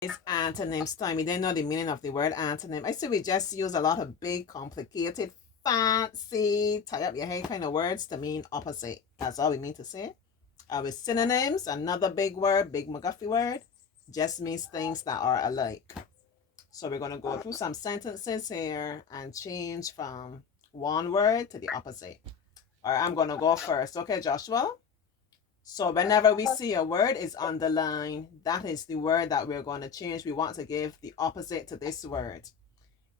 It's antonyms time. We didn't know the meaning of the word antonym. I see we just use a lot of big, complicated, fancy, tie up your head kind of words to mean opposite. That's all we mean to say. With synonyms, another big word, big McGuffey word, just means things that are alike. So we're going to go through some sentences here and change from one word to the opposite. All right, I'm going to go first. Okay, Joshua? So whenever we see a word is underlined, that is the word that we're going to change. We want to give the opposite to this word.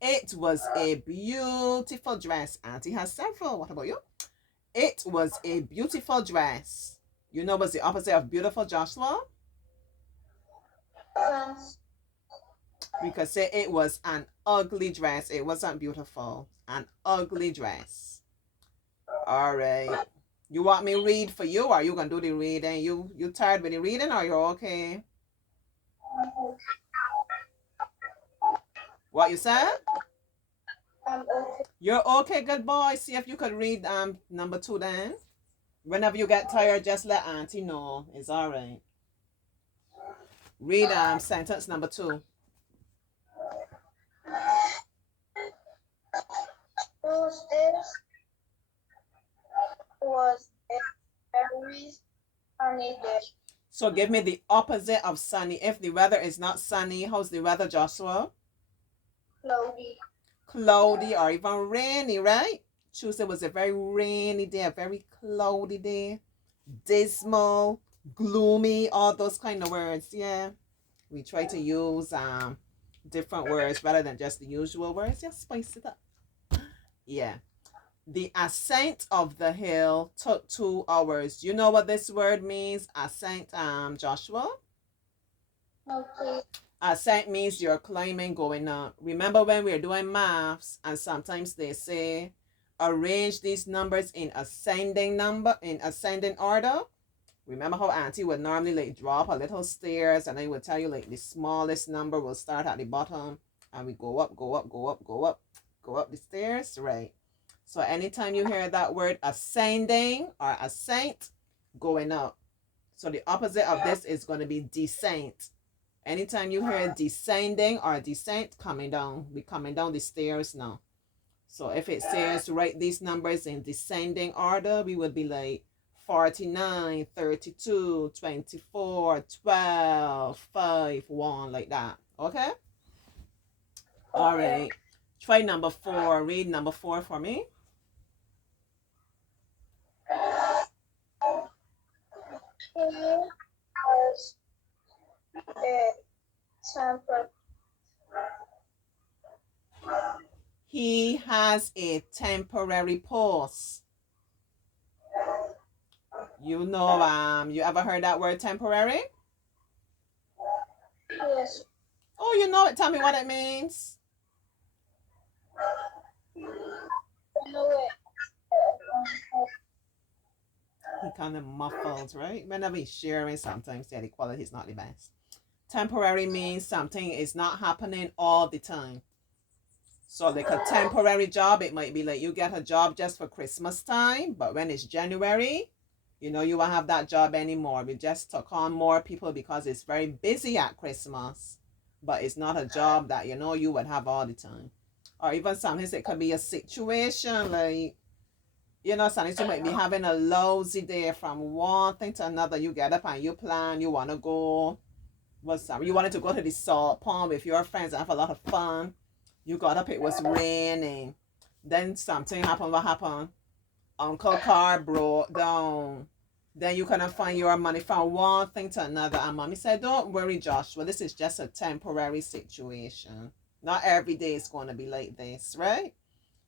It was a beautiful dress. Auntie has several. What about you? It was a beautiful dress. You know what's the opposite of beautiful, Joshua? We could say it was an ugly dress. It wasn't beautiful. An ugly dress. All right. You want me read for you, or are you gonna do the reading? You tired with the reading, or you're okay? What you said? Okay. You're okay, good boy. See if you could read number 2 then. Whenever you get tired, just let Auntie know. It's all right. Read sentence number 2. Tuesday was a very sunny day. So give me the opposite of sunny. If the weather is not sunny, how's the weather, Joshua? Cloudy. Cloudy or even rainy, right? Tuesday was a very rainy day, a very cloudy day, dismal, gloomy, all those kind of words. Yeah, we try to use different words rather than just the usual words. Just spice it up. Yeah. The ascent of the hill took 2 hours. Do you know what this word means? Ascent, Joshua? Okay. Ascent means you're climbing, going up. Remember when we're doing maths and sometimes they say arrange these numbers in ascending order? Remember how Auntie would normally like drop a little stairs and I would tell you like the smallest number will start at the bottom and we go up, go up, go up, go up, go up the stairs, right? So anytime you hear that word ascending or ascent, going up. So the opposite of this is going to be descent. Anytime you hear descending or descent, coming down. We coming down the stairs now. So if it says write these numbers in descending order, we would be like 49, 32, 24, 12, 5, 1, like that. Okay? All right. Try number 4. Read number 4 for me. He has a temper. He has a temporary pause. You know, you ever heard that word temporary? Yes. Oh, you know it. Tell me what it means. No way. He kind of muffles, right? Whenever he's sharing, sometimes yeah, the quality is not the best. Temporary means something is not happening all the time. So like a temporary job, it might be like you get a job just for Christmas time, but when it's January, you won't have that job anymore. We just took on more people because it's very busy at Christmas, but it's not a job that you would have all the time. Or even sometimes it could be a situation like sometimes you might be having a lousy day from one thing to another. You get up and you plan, you want to go, you wanted to go to the salt pond with your friends and have a lot of fun. You got up, it was raining. Then something happened. What happened? Uncle car broke down. Then you couldn't find your money from one thing to another. And mommy said, don't worry, Joshua. This is just a temporary situation. Not every day is going to be like this, right?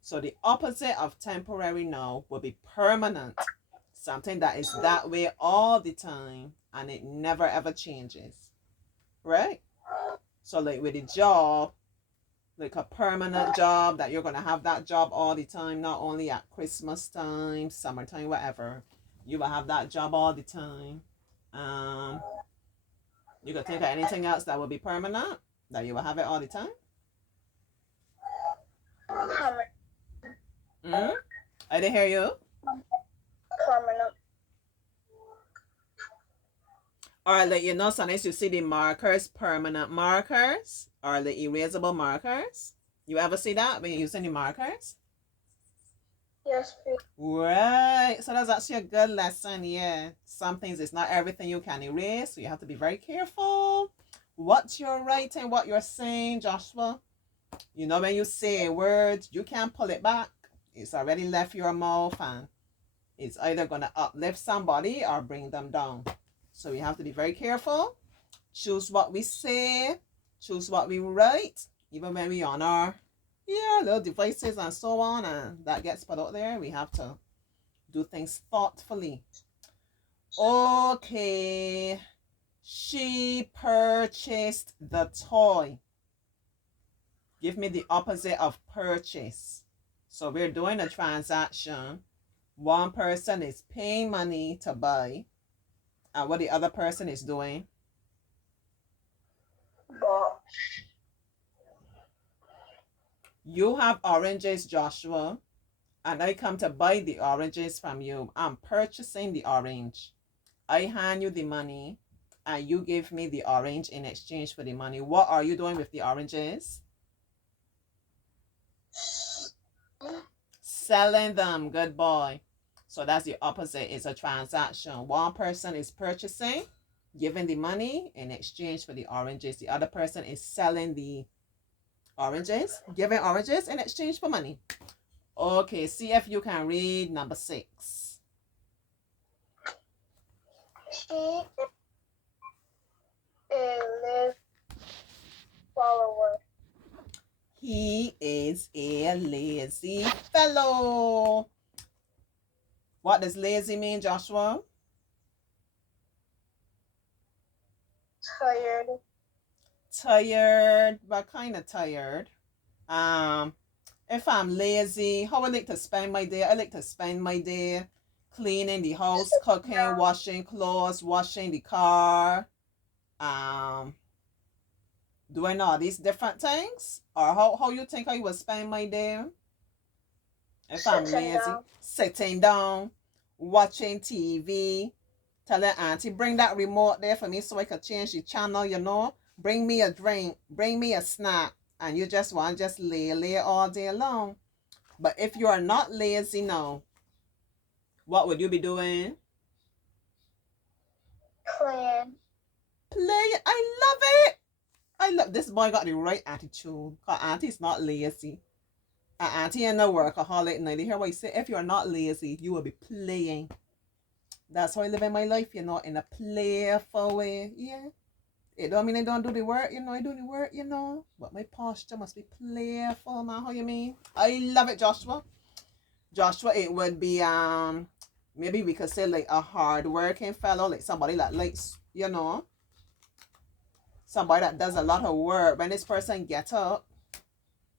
So the opposite of temporary now will be permanent. Something that is that way all the time and it never ever changes. Right? So like with a job, like a permanent job that you're gonna have that job all the time, not only at Christmas time, summertime, whatever. You will have that job all the time. Um, you can think of anything else that will be permanent, that you will have it all the time. Mm? I didn't hear you. Permanent. Or like, you know, sometimes you see the markers, permanent markers, or the erasable markers. You ever see that when you're using the markers? Yes, please. Right. So that's actually a good lesson. Yeah. Some things, it's not everything you can erase. So you have to be very careful what you're writing, what you're saying, Joshua. You know, when you say a word, you can't pull it back. It's already left your mouth and it's either going to uplift somebody or bring them down. So we have to be very careful. Choose what we say, choose what we write, even when we on our little devices and so on, and that gets put out there. We have to do things thoughtfully. Okay. She purchased the toy. Give me the opposite of purchase. So we're doing a transaction. One person is paying money to buy, and what the other person is doing. But You have oranges, Joshua, and I come to buy the oranges from you. I'm purchasing the orange. I hand you the money, and you give me the orange in exchange for the money. What are you doing with the oranges? Selling them. Good boy. So that's the opposite. It's a transaction. One person is purchasing, giving the money in exchange for the oranges. The other person is selling the oranges, giving oranges in exchange for money. Okay, see if you can read number 6. she is a live follower. He is a lazy fellow. What does lazy mean, Joshua? Tired. Tired, but kind of tired. Um, if I'm lazy, how I like to spend my day? I like to spend my day cleaning the house, cooking, washing clothes, washing the car, um, doing all these different things. Or how you think I would spend my day? If I'm Sitting lazy, down. sitting down, watching TV, telling Auntie, bring that remote there for me so I could change the channel, you know. Bring me a drink, bring me a snack, and you just want to just lay all day long. But if you are not lazy now, what would you be doing? Playing. Playing. I love it. I love this boy got the right attitude. Cause Auntie's not lazy. Auntie ain't no workaholic. Now you hear what I say? If you're not lazy, you will be playing. That's how I live in my life, you know, in a playful way. Yeah. It don't mean I don't do the work, you know, I do the work, you know. But my posture must be playful, man. How you mean? I love it, Joshua. Joshua, it would be maybe we could say like a hard working fellow, like somebody that likes, you know, somebody that does a lot of work. When this person gets up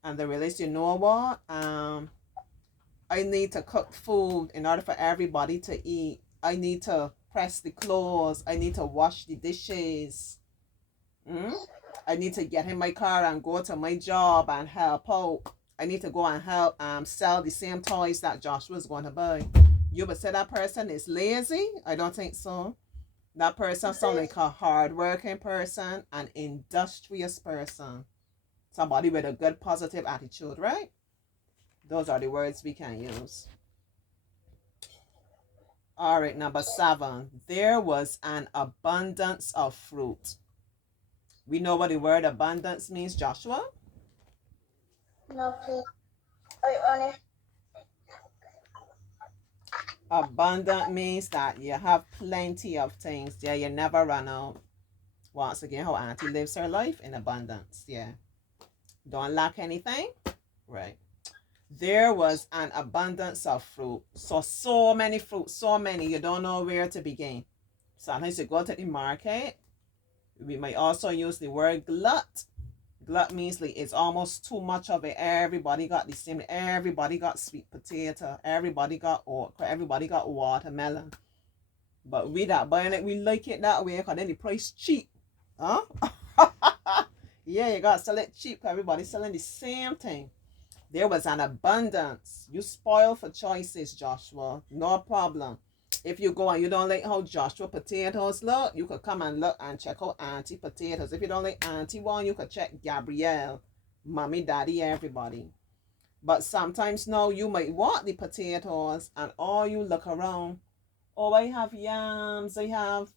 and they realize, you know what? I need to cook food in order for everybody to eat. I need to press the clothes. I need to wash the dishes. Mm? I need to get in my car and go to my job and help out. I need to go and help sell the same toys that Joshua's going to buy. You would say that person is lazy? I don't think so. That person sounds like a hardworking person, an industrious person, somebody with a good positive attitude, right? Those are the words we can use. All right, number 7. There was an abundance of fruit. We know what the word abundance means, Joshua. No, please. I only Abundant means that you have plenty of things. Yeah, you never run out. Once again, how Auntie lives her life in abundance. Yeah. Don't lack anything. Right. There was an abundance of fruit. So many fruit, so many. You don't know where to begin. Sometimes you go to the market. We might also use the word glut. Glut means like it's almost too much of it. Everybody got the same. Everybody got sweet potato. Everybody got okra. Everybody got watermelon. But we that buying it, we like it that way because then the price cheap. Huh? Yeah, you got to sell it cheap because everybody's selling the same thing. There was an abundance. You spoil for choices, Joshua. No problem. If you go and you don't like how Joshua potatoes look, you could come and look and check out Auntie potatoes. If you don't like Auntie one, you could check Gabrielle, mommy, daddy, everybody. But sometimes now you might want the potatoes and all you look around. Oh, I have yams, I have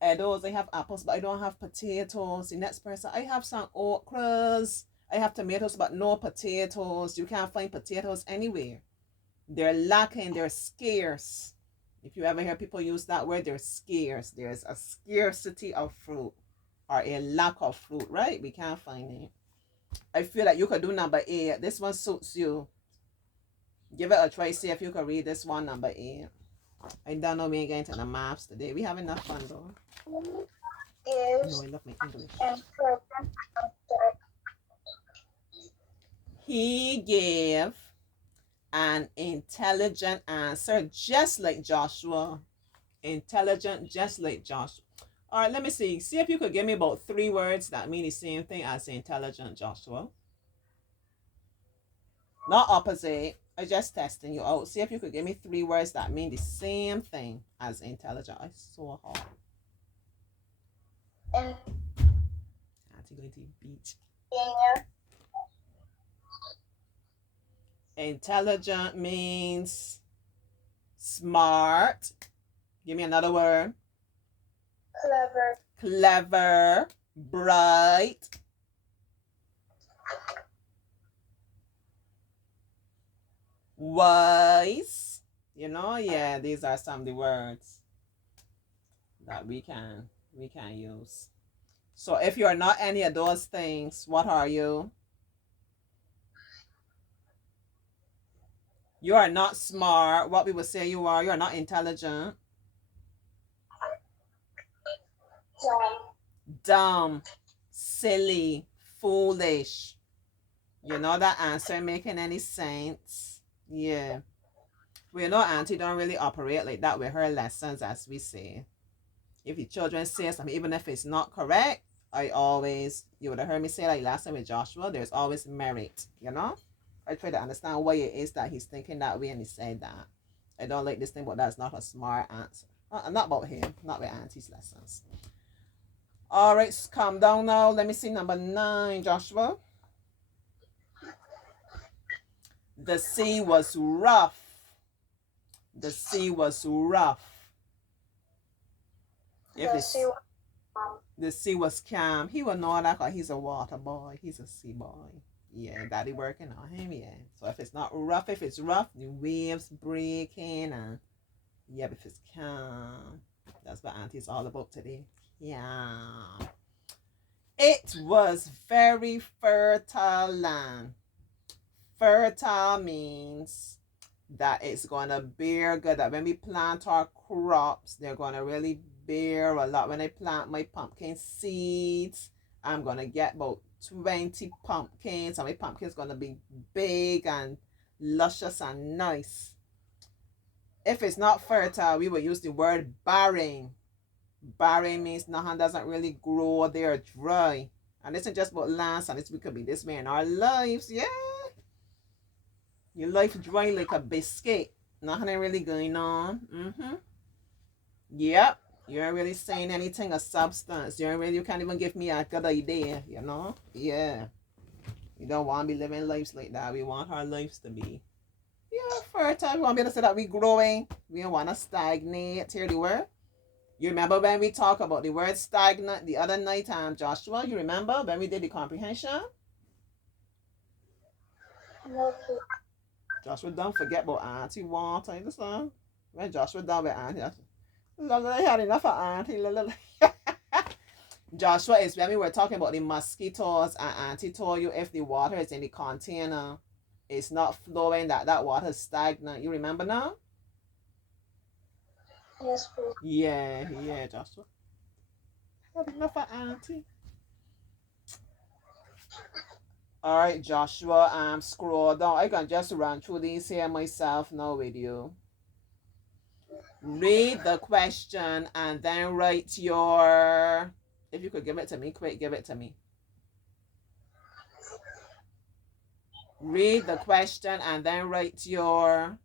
edibles, I have apples, but I don't have potatoes. The next person, I have some okras, I have tomatoes, but no potatoes. You can't find potatoes anywhere. They're lacking, they're scarce. If you ever hear people use that word, they're scarce. There's a scarcity of fruit or a lack of fruit, right? We can't find it. I feel like you could do number 8. This one suits you. Give it a try. See if you can read this one, number 8. I don't know we ain't getting to the maps today. We have enough fun though. Gives No, I love my English. and present answer. He gave an intelligent answer, just like Joshua. Intelligent, just like Joshua. All right, let me see. See if you could give me about 3 words that mean the same thing as intelligent, Joshua. Not opposite. I'm just testing you out. See if you could give me 3 words that mean the same thing as intelligent. It's so hard. And Auntie going to the beach. senior. Intelligent means smart. Give me another word. Clever. Clever, bright. Wise. You know, yeah, these are some of the words that we can use. So if you're not any of those things, what are you? You are not smart. What we would say you are. You are not intelligent. Dumb, silly, foolish. You know that answer making any sense? Yeah. We know Auntie don't really operate like that with her lessons, as we say. If the children say something, even if it's not correct, you would have heard me say like last time with Joshua, there's always merit, you know? I try to understand why it is that he's thinking that way and he said that. I don't like this thing, but that's not a smart answer. Not about him, not with Auntie's lessons. All right, calm down now. Let me see number 9, Joshua. The sea was rough. The sea was rough. If the sea was calm, he will know that because he's a water boy. He's a sea boy. Yeah, daddy working on him, yeah. So if it's not rough, if it's rough, the waves breaking and yeah, if it's calm. That's what Auntie's all about today. Yeah. It was very fertile land. Fertile means that it's gonna bear good. That when we plant our crops, they're gonna really bear a lot. When I plant my pumpkin seeds, I'm gonna get about 20 pumpkins, and my pumpkin's gonna be big and luscious and nice. If it's not fertile, we will use the word barren. Barren means nothing doesn't really grow, they're dry. And this isn't just about lands, and we could be this way in our lives, yeah. Your life dry like a biscuit. Nothing really going on. Yep. You aren't really saying anything of substance. You can't even give me a good idea, you know? Yeah. We don't want to be living lives like that. We want our lives to be, yeah, fertile. We want to be able to say that we're growing. We don't want to stagnate. Hear the word? You remember when we talked about the word stagnant the other night, Joshua? You remember when we did the comprehension? No. Joshua, don't forget about Auntie water. You understand? When Joshua done with Auntie, I had enough of Auntie. Joshua is when we were talking about the mosquitoes, and Auntie told you if the water is in the container, it's not flowing, that water is stagnant. You remember now? Yes, please. Yeah, Joshua. Had enough of Auntie. All right, Joshua, scroll down. I can just run through these here myself now with you. Read the question and then write your, if you could give it to me, quick, give it to me. Read the question and then write your,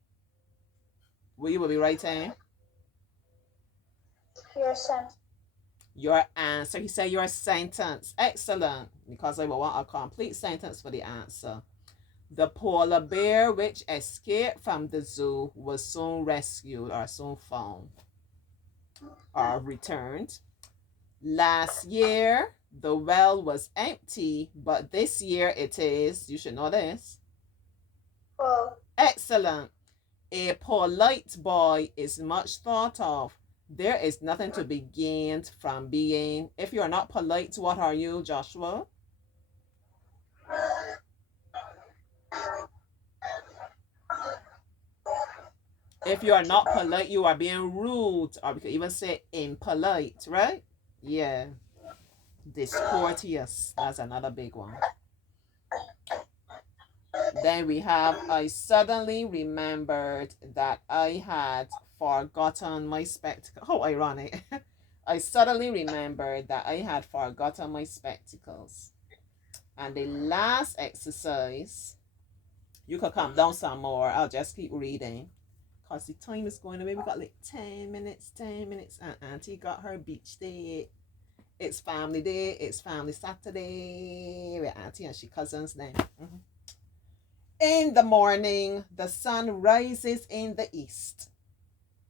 what you will be writing? Your sentence. Your answer. He said your sentence. Excellent. Because I will want a complete sentence for the answer. The polar bear which escaped from the zoo was soon rescued or soon found or returned. Last year, the well was empty, but this year it is. You should know this. Full. Excellent. A polite boy is much thought of. There is nothing to be gained from being. If you are not polite, what are you, Joshua? If you are not polite, you are being rude, or we could even say impolite, right? Yeah. Discourteous. That's another big one. Then we have, I suddenly remembered that I had forgotten my spectacles. How ironic. I suddenly remembered that I had forgotten my spectacles. And the last exercise, you could come down some more. I'll just keep reading. Because the time is going away. We got like 10 minutes, 10 minutes. And Auntie got her beach day. It's family day. It's family Saturday. With Auntie and she cousins then. Mm-hmm. In the morning, the sun rises in the east.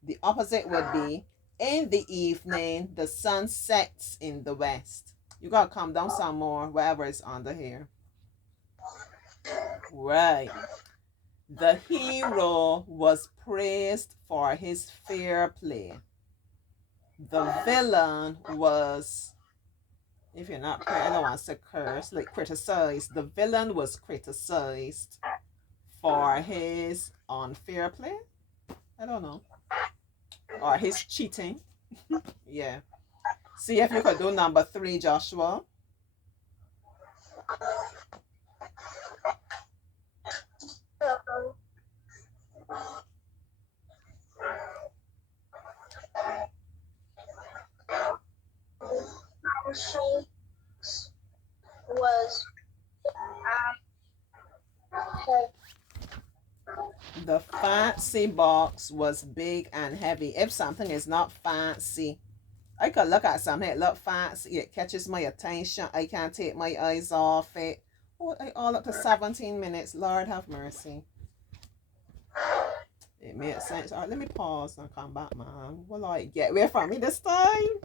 The opposite would be in the evening, the sun sets in the west. You gotta calm down some more, wherever it's under here. Right. The hero was praised for his fair play. The villain was, if you're not, I don't want to curse, like criticized. The villain was criticized for his unfair play. I don't know. Or his cheating. Yeah. See if you could do number 3, Joshua. She was heavy. The fancy box was big and heavy. If something is not fancy, I could look at something, it look fancy, it catches my attention, I can't take my eyes off it. Oh, all up to 17 minutes. Lord have mercy. It made sense. All right, let me pause and come back, man. Will I get away from me this time?